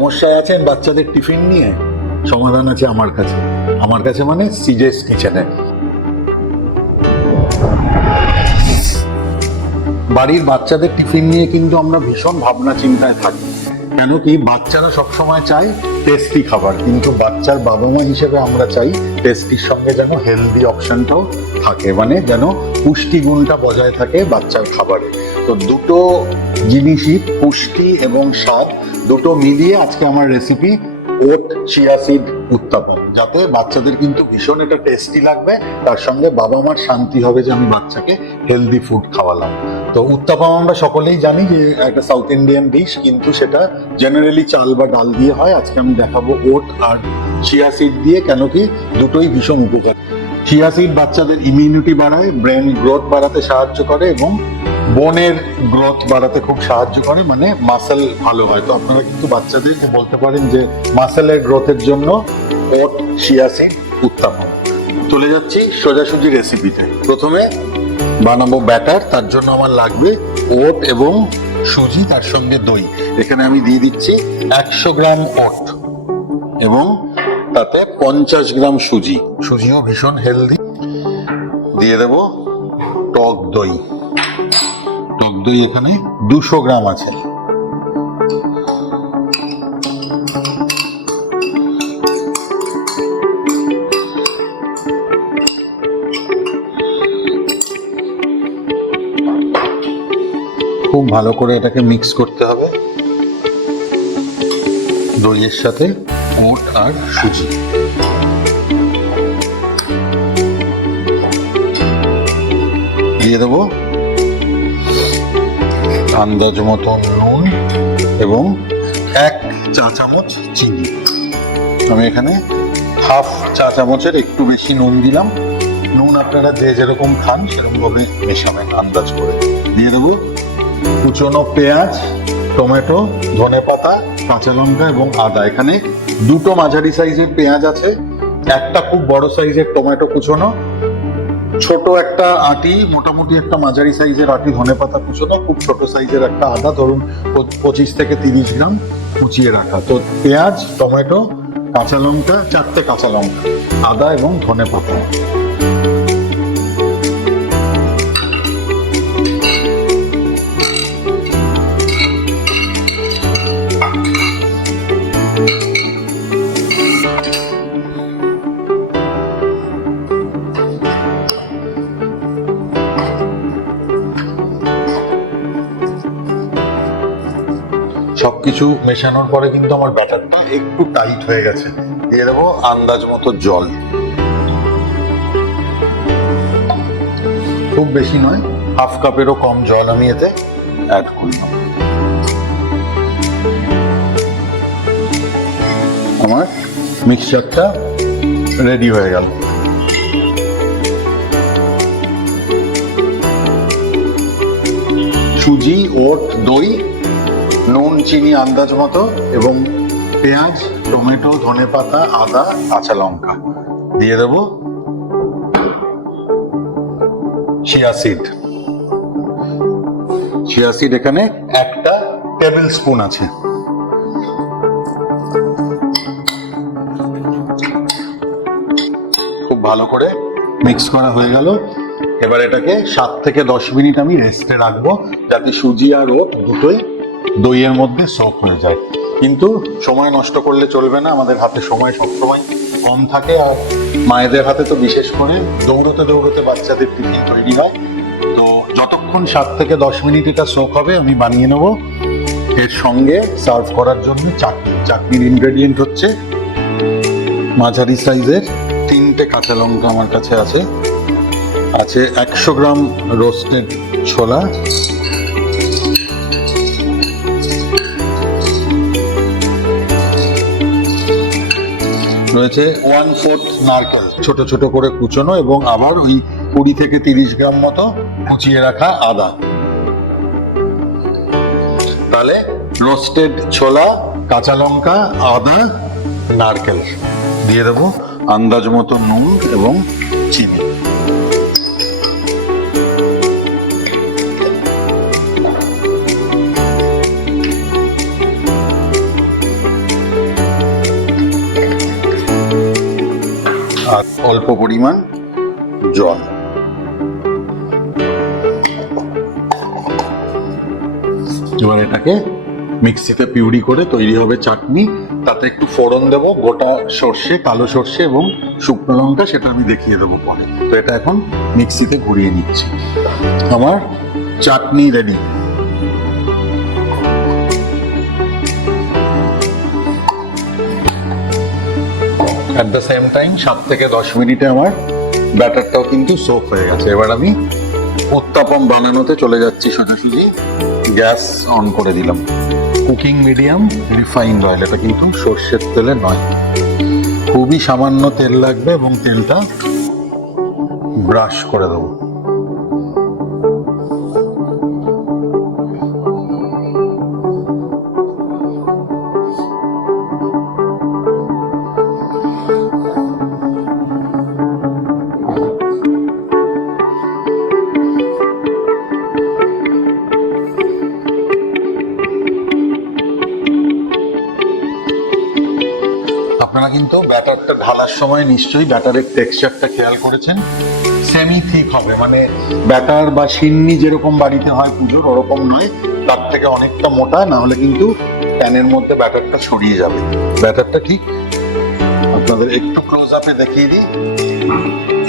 সমস্যায় আছেন বাচ্চাদের টিফিন নিয়ে, সমাধান আছে আমার কাছে। আমার কাছে মানে সিজেস কিচেনে। বাড়ির বাচ্চাদের টিফিন নিয়ে কিন্তু আমরা ভীষণ ভাবনা চিন্তায় থাকি। কেন কি, বাচ্চারা সবসময় চায় টেস্টি খাবার, কিন্তু বাচ্চার বাবা মা হিসেবে আমরা চাই টেস্টির সঙ্গে যেন হেলদি অপশনটাও থাকে, মানে যেন পুষ্টিগুণটা বজায় থাকে বাচ্চার খাবারে। তো দুটো জিনিসই, পুষ্টি এবং স্বাদ, দুটো মিলিয়ে আজকে আমার রেসিপি ওট চিয়া সিড উত্তাপম, যাতে বাচ্চাদের কিন্তু ভীষণ এটা টেস্টি লাগবে, তার সঙ্গে বাবা মার শান্তি হবে যে আমি বাচ্চাকে হেলদি ফুড খাওয়ালাম। তো উত্তাপম আমরা সকলেই জানি যে একটা সাউথ ইন্ডিয়ান ডিশ, কিন্তু সেটা জেনারেলি চাল বা ডাল দিয়ে হয়। আজকে আমি দেখাবো ওট আর চিয়া সিড দিয়ে, কেন কি দুটোই ভীষণ উপকার। চিয়া সিড বাচ্চাদের ইমিউনিটি বাড়ায়, ব্রেন গ্রোথ বাড়াতে সাহায্য করে এবং বোনের গ্রোথ বাড়াতে খুব সাহায্য করে, মানে মাসেল ভালো হয়। তো আপনারা কিন্তু বাচ্চাদেরকে বলতে পারেন যে মাসেলের গ্রোথের জন্য ওট চিয়া সিড উত্তাপম। চলে যাচ্ছি সোজাসুজি রেসিপিতে। প্রথমে বানাবো ব্যাটার, তার জন্য আমার লাগবে ওট এবং সুজি, তার সঙ্গে দই। এখানে আমি দিয়ে দিচ্ছি 100 গ্রাম ওট এবং তাতে 50 গ্রাম সুজি, সুজিও ভীষণ হেলদি। দিয়ে দেব টক দই, টক দই এখানে 200 গ্রাম আছে। খুব ভালো করে এটাকে মিক্স করতে হবে দইয়ের সাথে ওট আর সুজি। দিয়ে দেবো আন্দাজ মতো নুন এবং 1 চা চামচ চিনি। আমি এখানে হাফ চা চামচের একটু বেশি নুন দিলাম। নুন আপনারা যে যেরকম খান সেরকম ভাবে মেশাবেন আন্দাজ করে। দিয়ে দেবো কুচনো পেঁয়াজ, টমেটো, ধনেপাতা, কাঁচা লঙ্কা এবং আদা। এখানে দুটো মাঝারি সাইজের পেঁয়াজ আছে, একটা খুব বড় সাইজের টমেটো কুচনো, ছোট একটা আটি, মোটামুটি একটা মাঝারি সাইজের আটি ধনেপাতা কুচনো, খুব ছোট সাইজের একটা আদা, ধরুন 25 থেকে 30 গ্রাম কুচিয়ে রাখা। তো পেঁয়াজ, টমেটো, কাঁচা লঙ্কা, 4টে কাঁচা লঙ্কা, আদা এবং ধনেপাতা। সবকিছু মেশানোর পরে কিন্তু আমার ব্যাটারটা একটু টাইট হয়ে গেছে। দিয়ে দেবো আন্দাজ মতো জল, খুব বেশি নয়, হাফ কাপেরও কম জল আমি এতে অ্যাড করলাম। আমার মিক্সচারটা রেডি হয়ে গেল। সুজি, ওট, দই, নুন, চিনি আন্দাজ মতো এবং পেঁয়াজ, টমেটো, ধনেপাতা, আদা, কাঁচা লঙ্কা। দিয়ে দেব চিয়া সিড। চিয়া সিড এখানে 1 টেবিল স্পুন আছে। খুব ভালো করে মিক্স করা হয়ে গেল। এবার এটাকে 7 থেকে 10 মিনিট আমি রেস্টে রাখবো, যাতে সুজি আর ওট দুটোই দইয়ের মধ্যে সোক হয়ে যায়। কিন্তু সময় নষ্ট করলে চলবে না, আমাদের হাতে সময় সবসময় কম থাকে, আর মায়েদের হাতে তো বিশেষ করে দৌড়তে দৌড়তে বাচ্চাদের টিফিন তৈরি হয়। তো যতক্ষণ 7 থেকে 10 মিনিট এটা সোক হবে, আমি বানিয়ে নেব এর সঙ্গে সার্ভ করার জন্য চাটনি। চাটনির ইনগ্রেডিয়েন্ট হচ্ছে মাঝারি সাইজের 3টে কাঁচা লঙ্কা আমার কাছে আছে, 100 গ্রাম রোস্টেড ছোলা, রয়েছে 1/4 নারকেল ছোট ছোট করে কুচনো, এবং আবার ওই 20 থেকে 30 গ্রাম মতো কুচিয়ে রাখা আদা। তাহলে রোস্টেড ছোলা, কাঁচা লঙ্কা, আদা, নারকেল। দিয়ে দেবো আন্দাজ মতো নুন এবং চিনি। অল্প পরিমাণ জল। এবার এটাকে মিক্সিতে পিউরি করে তৈরি হবে চাটনি। তাতে একটু ফোড়ন দেবো, গোটা সর্ষে, কালো সর্ষে এবং শুকনো লঙ্কা, সেটা আমি দেখিয়ে দেবো পরে। তো এটা এখন মিক্সিতে ঘুরিয়ে নিচ্ছি। আমার চাটনি ready. At the same time 7 থেকে 10 মিনিটে আমার ব্যাটারটাও কিন্তু সোক হয়ে গেছে। এবার আমি উত্তাপম বানানোতে চলে যাচ্ছি সোজাসুজি। গ্যাস অন করে দিলাম। কুকিং মিডিয়াম, রিফাইন্ড অয়েল, এটা কিন্তু সর্ষের তেলে নয়। খুবই সামান্য তেল লাগবে এবং তেলটা ব্রাশ করে দেবো। আপনারা কিন্তু ব্যাটারটা ঢালার সময় নিশ্চয়ই ব্যাটারের টেক্সচারটা খেয়াল করেছেন। সেমি থিক হবে, মানে ব্যাটার বা সিন্নি যেরকম বাড়িতে হয় পুজোর ওরকম নয়, তার থেকে অনেকটা মোটা, না হলে কিন্তু প্যানের মধ্যে ব্যাটারটা ছড়িয়ে যাবে। ব্যাটারটা ঠিক আপনাদের একটু ক্লোজ আপে দেখিয়ে দিই,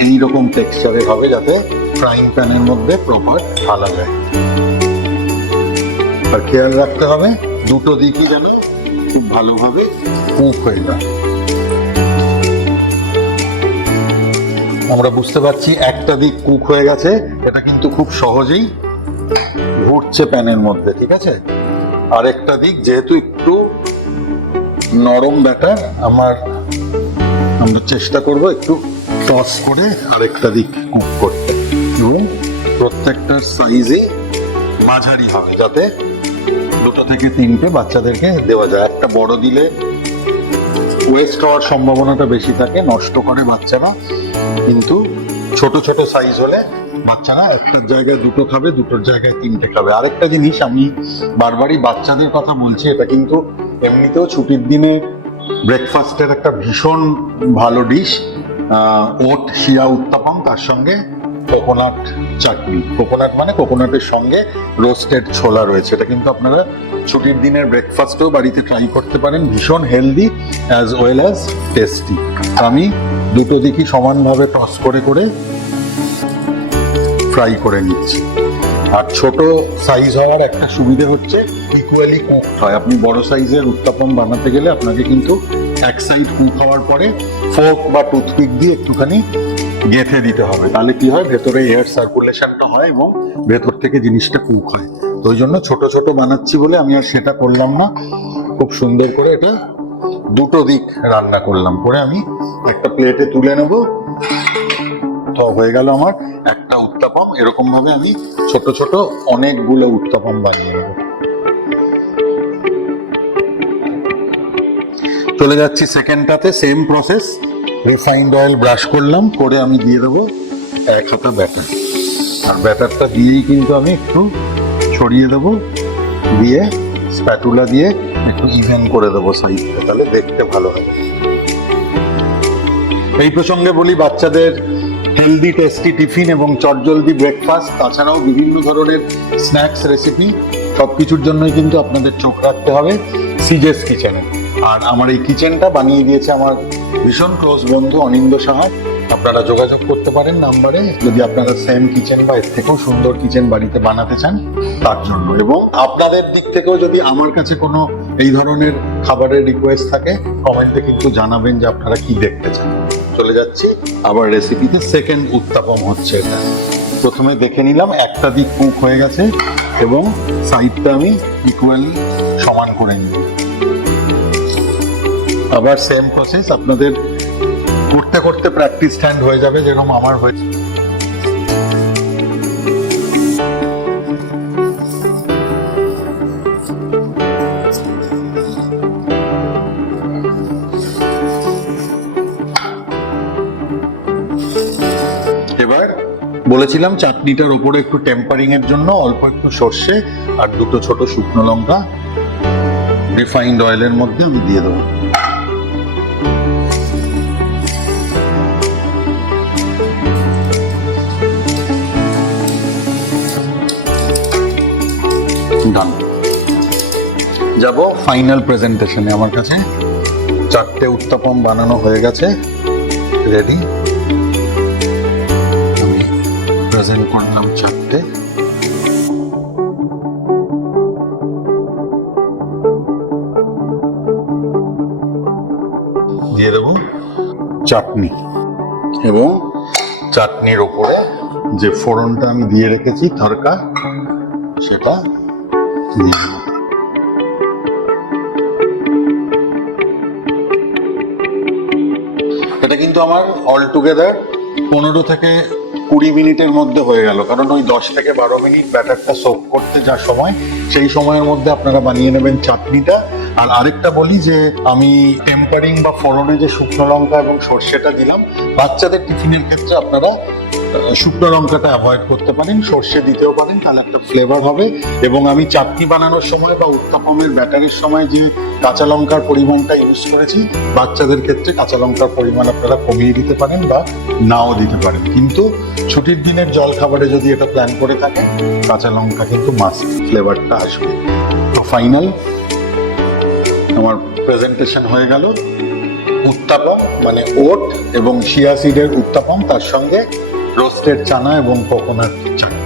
এইরকম টেক্সচারে হবে যাতে ফ্রাইং প্যানের মধ্যে প্রপার ঢালা যায়। আর খেয়াল রাখতে হবে দুটো দিকই যেন খুব ভালোভাবে কুক হয়ে যায়। আমরা বুঝতে পারছি একটা দিক কুক হয়ে গেছে, এটা কিন্তু খুব সহজেই ঘুরছে প্যানের মধ্যে, ঠিক আছে। আরেকটা দিক যেহেতু একটু নরম ব্যাটার, আমরা চেষ্টা করব একটু টস করে আরেকটা দিক কুক করতে, এবং প্রত্যেকটা সাইজে মাঝারি হবে যাতে 2 থেকে 3টে বাচ্চাদেরকে দেওয়া যায়। একটা বড় দিলে ওয়েস্ট হওয়ার সম্ভাবনাটা বেশি থাকে, নষ্ট করে বাচ্চারা। কিন্তু ছোট ছোট সাইজ হলে বাচ্চারা একটার জায়গায় 2টো খাবে, 2টোর জায়গায় 3টে খাবে। আরেকটা জিনিস আমি বারবারই বাচ্চাদের কথা বলছি, এটা কিন্তু এমনিতেও ছুটির দিনে ব্রেকফাস্টের একটা ভীষণ ভালো ডিশ। ওট শিয়া উত্তাপম, তার সঙ্গে কোকোনাট চাটনি। কোকোনাট মানে কোকোনাটের সঙ্গে রোস্টেড ছোলা রয়েছে। এটা কিন্তু আপনারা ছুটির দিনের ব্রেকফাস্টেও বাড়িতে ট্রাই করতে পারেন। ভীষণ healthy as well as tasty. আমি দুটো দিকই সমানভাবে টস করে করে ফ্রাই করে নিচ্ছি। আর ছোট সাইজ হওয়ার একটা সুবিধে হচ্ছে ইকুয়ালি কুকড হয়। আপনি বড় সাইজের উত্তাপম বানাতে গেলে আপনাকে কিন্তু এক সাইড কুক হওয়ার পরে ফোর্ক বা টুথপিক দিয়ে একটুখানি গেঁথে দিতে হবে, তাহলে কি হয়, ভেতরে এয়ার সার্কুলেশনটা হয় এবং ভেতর থেকে জিনিসটা কুক হয়। তো ওই জন্য ছোট ছোট বানাচ্ছি বলে আমি আর সেটা করলাম না। খুব সুন্দর করে এটা দুটো দিক রান্না করলাম, করে আমি একটা প্লেটে তুলে নেব। তো হয়ে গেল আমার একটা উত্তাপম। এরকম ভাবে আমি ছোট ছোট অনেকগুলো উত্তাপম বানিয়ে নেব। চলে যাচ্ছি সেকেন্ডটাতে, same process. Refined oil brush করলাম, করে আমি দিয়ে দেবো 1 হাতা ব্যাটার। আর ব্যাটারটা দিয়েই কিন্তু আমি একটু ছড়িয়ে দেবো, দিয়ে স্প্যাটুলা দিয়ে একটু ইভেন করে দেবো সাইডটা, তাহলে দেখতে ভালো হবে। এই প্রসঙ্গে বলি, বাচ্চাদের হেলদি টেস্টি টিফিন এবং চটজলদি ব্রেকফাস্ট, তাছাড়াও বিভিন্ন ধরনের স্ন্যাক্স রেসিপি, সবকিছুর জন্যই কিন্তু আপনাদের চোখ রাখতে হবে সিজেস কিচেনে। আর আমার এই কিচেনটা বানিয়ে দিয়েছে আমার ভীষণ ক্লোজ বন্ধু অনিন্দ সাহা। আপনারা যোগাযোগ করতে পারেন নাম্বারে, যদি আপনারা সেম কিচেন বা এর থেকেও সুন্দর কিচেন বাড়িতে বানাতে চান তার জন্য। এবং আপনাদের দিক থেকেও যদি আমার কাছে কোনো এই ধরনের খাবারের রিকোয়েস্ট থাকে, কমেন্টে কিন্তু জানাবেন যে আপনারা কি দেখতে চান। চলে যাচ্ছি আবার রেসিপিতে। সেকেন্ড উত্তাপম হচ্ছে এটা। প্রথমে দেখে নিলাম একটা দিক কুক হয়ে গেছে এবং সাইডটা আমি ইকুয়াল সমান করে নিলাম। আবার সেম প্রসেস, আপনাদের করতে করতে প্র্যাকটিস হ্যান্ড হয়ে যাবে, যেরকম আমার হয়েছে। এবার বলেছিলাম চাটনিটার উপরে একটু টেম্পারিং এর জন্য অল্প একটু সর্ষে আর 2টো ছোট শুকনো লঙ্কা রিফাইন্ড অয়েলের মধ্যে আমি দিয়ে দেবো। ডান। যাব ফাইনাল প্রেজেন্টেশনে। আমার কাছে 4টে উত্তপম বানানো হয়ে গেছে, রেডি। আমি প্রেজেন্ট করলাম 4টে। দিয়ে দেবো চাটনি, এবং চাটনির উপরে যে ফোড়নটা আমি দিয়ে রেখেছি তড়কা, সেটা দিয়ে দেবো। এটা কিন্তু আমার অল টুগেদার 15 থেকে 20 মিনিটের মধ্যে হয়ে গেল, কারণ ওই 10 থেকে 12 মিনিট ব্যাটারটা সোক করতে যা সময়, সেই সময়ের মধ্যে আপনারা বানিয়ে নেবেন চাটনিটা। আর আরেকটা বলি যে আমি টেম্পারিং বা ফোড়নে যে শুকনো লঙ্কা এবং সর্ষেটা দিলাম, বাচ্চাদের টিফিনের ক্ষেত্রে আপনারা শুকনো লঙ্কাটা অ্যাভয়েড করতে পারেন, সর্ষে দিতেও পারেন, তাহলে একটা ফ্লেভার হবে। এবং আমি চাটনি বানানোর সময় বা উত্তাপমের ব্যাটারের সময় যে কাঁচা লঙ্কার পরিমাণটা ইউজ করেছি, বাচ্চাদের ক্ষেত্রে কাঁচা লঙ্কার পরিমাণ আপনারা কমিয়ে দিতে পারেন বা নাও দিতে পারেন, কিন্তু ছুটির দিনের জল খাবারে যদি এটা প্ল্যান করে থাকেন, কাঁচা লঙ্কা কিন্তু মাস্ট, ফ্লেভারটা আসবে। তো ফাইনাল আমার প্রেজেন্টেশন হয়ে গেল। উত্তাপম মানে ওট এবং চিয়া সিডের উত্তাপম, তার সঙ্গে রোস্টেড চানা এবং কোকোনাট চাটনি।